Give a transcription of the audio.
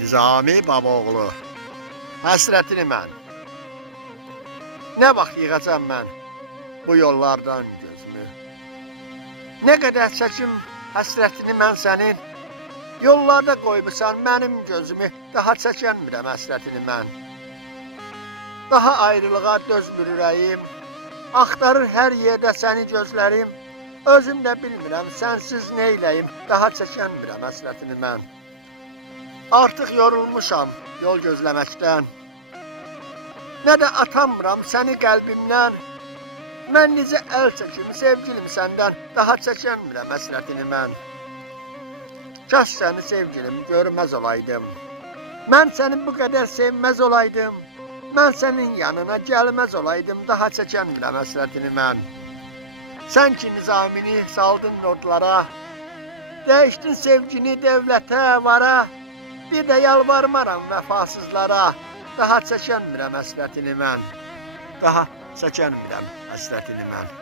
Nizami Babaoğlu, həsrətini mən. Nə vaxt yığacam mən bu yollardan gözümü? Nə qədər çəkim həsrətini mən sənin, yollarda qoymusan mənim gözümü, daha çəkənmirəm həsrətini mən. Daha ayrılığa dözmür ürəyim, axtarır hər yerdə səni gözlərim, özüm də bilmirəm sənsiz neyləyim, daha çəkənmirəm həsrətini mən. Artıq yorulmuşam yol gözləməkdən, nə də atamıram səni qəlbimdən. Mən necə əl çəkim sevgilim səndən, daha çəkənmirəm həsrətini mən. Kaş səni sevgilim görməz olaydım, mən səni bu qədər sevməz olaydım, mən sənin yanına gəlməz olaydım, daha çəkənmirəm həsrətini mən. Sən ki Nizamini saldın notlara, dəyişdin sevgini dövlətə, vara, bir də yalvarmaram vəfasızlara, daha çəkənmirəm həsrətini mən, daha çəkənmirəm həsrətini mən.